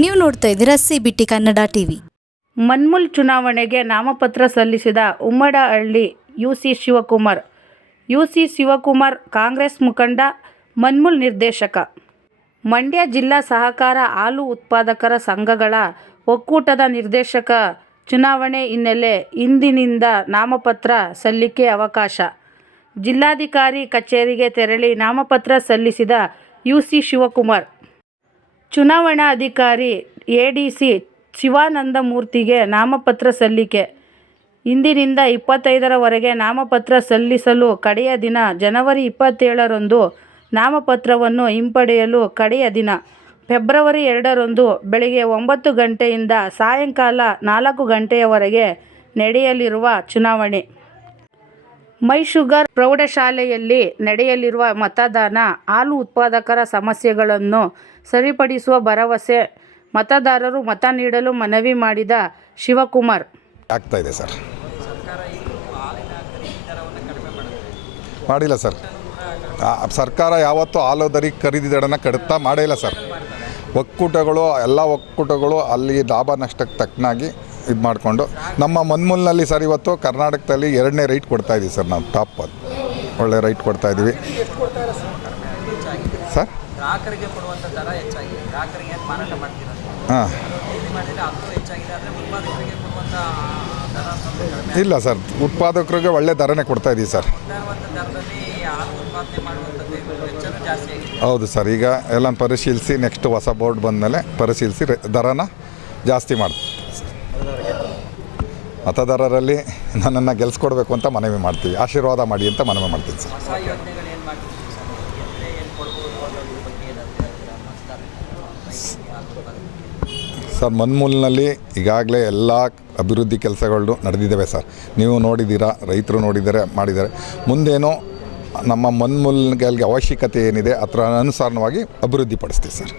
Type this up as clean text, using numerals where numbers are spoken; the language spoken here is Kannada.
ನೀವು ನೋಡ್ತಾ ಇದ್ದೀರಾ CBT ಕನ್ನಡ ಟಿವಿ. ಮನ್ಮೂಲ್ ಚುನಾವಣೆಗೆ ನಾಮಪತ್ರ ಸಲ್ಲಿಸಿದ ಉಮ್ಮಡಹಳ್ಳಿ ಯುಸಿ ಶಿವಕುಮಾರ್ ಕಾಂಗ್ರೆಸ್ ಮುಖಂಡ, ಮನ್ಮೂಲ್ ನಿರ್ದೇಶಕ. ಮಂಡ್ಯ ಜಿಲ್ಲಾ ಸಹಕಾರ ಹಾಲು ಉತ್ಪಾದಕರ ಸಂಘಗಳ ಒಕ್ಕೂಟದ ನಿರ್ದೇಶಕ ಚುನಾವಣೆ ಹಿನ್ನೆಲೆ ಇಂದಿನಿಂದ ನಾಮಪತ್ರ ಸಲ್ಲಿಕೆ ಅವಕಾಶ. ಜಿಲ್ಲಾಧಿಕಾರಿ ಕಚೇರಿಗೆ ತೆರಳಿ ನಾಮಪತ್ರ ಸಲ್ಲಿಸಿದ ಯುಸಿ ಶಿವಕುಮಾರ್, ಚುನಾವಣಾಧಿಕಾರಿ ADC ಶಿವಾನಂದಮೂರ್ತಿಗೆ ನಾಮಪತ್ರ ಸಲ್ಲಿಕೆ. ಇಂದಿನಿಂದ 25ರವರೆಗೆ ನಾಮಪತ್ರ ಸಲ್ಲಿಸಲು ಕಡೆಯ ದಿನ. ಜನವರಿ 27ರಂದು ನಾಮಪತ್ರವನ್ನು ಹಿಂಪಡೆಯಲು ಕಡೆಯ ದಿನ. ಫೆಬ್ರವರಿ 2ರಂದು ಬೆಳಗ್ಗೆ 9 ಗಂಟೆಯಿಂದ ಸಾಯಂಕಾಲ 4 ಗಂಟೆಯವರೆಗೆ ನಡೆಯಲಿರುವ ಚುನಾವಣೆ. ಮೈಶುಗರ್ ಪ್ರೌಢಶಾಲೆಯಲ್ಲಿ ನಡೆಯಲಿರುವ ಮತದಾನ ಹಾಲು ಉತ್ಪಾದಕರ ಸಮಸ್ಯೆಗಳನ್ನು ಸರಿಪಡಿಸುವ ಭರವಸೆ. ಮತದಾರರು ಮತ ನೀಡಲು ಮನವಿ ಮಾಡಿದ ಶಿವಕುಮಾರ್, ಆಗ್ತಾ ಇದೆ ಸರ್. ಮಾಡಿಲ್ಲ ಸರ್. ಸರ್ಕಾರ ಯಾವತ್ತೂ ಹಾಲು ಖರೀದಿ ದರನ ಕಡಿತ ಮಾಡಿಲ್ಲ ಸರ್. ಎಲ್ಲ ಒಕ್ಕೂಟಗಳು ಅಲ್ಲಿ ಲಾಭ ನಷ್ಟಕ್ಕೆ ತಕ್ಕನಾಗಿ ಇದು ಮಾಡಿಕೊಂಡು ನಮ್ಮ ಮನ್ಮೂಲ್ನಲ್ಲಿ ಸರ್ ಇವತ್ತು ಕರ್ನಾಟಕದಲ್ಲಿ 2ನೇ ರೈಟ್ ಕೊಡ್ತಾಯಿದ್ದೀವಿ ಸರ್. ನಾವು ಟಾಪ್ ಒಳ್ಳೆ ರೈಟ್ ಕೊಡ್ತಾಯಿದ್ದೀವಿ ಸರ್. ಗ್ರಾಹಕರಿಗೆ ಕೊಡುವಂಥ ದರ ಹೆಚ್ಚಾಗಿದೆ. ಗ್ರಾಹಕರಿಗೆ ಏನು ಮಾರಾಟ ಮಾಡ್ತೀರಾ? ಹಾಂ, ಇಲ್ಲ ಸರ್, ಉತ್ಪಾದಕರಿಗೆ ಒಳ್ಳೆ ದರನೇ ಕೊಡ್ತಾಯಿದ್ದೀವಿ ಸರ್. ಹೌದು ಸರ್. ಈಗ ಎಲ್ಲ ಪರಿಶೀಲಿಸಿ ನೆಕ್ಸ್ಟ್ ಹೊಸ ಬೋರ್ಡ್ ಬಂದಮೇಲೆ ಪರಿಶೀಲಿಸಿ ದರನ ಜಾಸ್ತಿ ಮಾಡ್ತೀವಿ. ಮತದಾರರಲ್ಲಿ ನನ್ನನ್ನು ಗೆಲ್ಲಿಸ್ಕೊಡ್ಬೇಕು ಅಂತ ಮನವಿ ಮಾಡ್ತೀವಿ. ಆಶೀರ್ವಾದ ಮಾಡಿ ಅಂತ ಮನವಿ ಮಾಡ್ತೀವಿ ಸರ್. ಸರ್, ಮನ್ಮೂಲ್ನಲ್ಲಿ ಈಗಾಗಲೇ ಎಲ್ಲ ಅಭಿವೃದ್ಧಿ ಕೆಲಸಗಳು ನಡೆದಿದ್ದಾವೆ ಸರ್. ನೀವು ನೋಡಿದ್ದೀರಾ, ರೈತರು ನೋಡಿದ್ದಾರೆ, ಮಾಡಿದ್ದಾರೆ. ಮುಂದೇನೋ ನಮ್ಮ ಮನ್ಮೂಲ್ಗೆ ಅವಶ್ಯಕತೆ ಏನಿದೆ ಅದರ ಅನುಸಾರವಾಗಿ ಅಭಿವೃದ್ಧಿ ಪಡಿಸ್ತೀವಿ ಸರ್.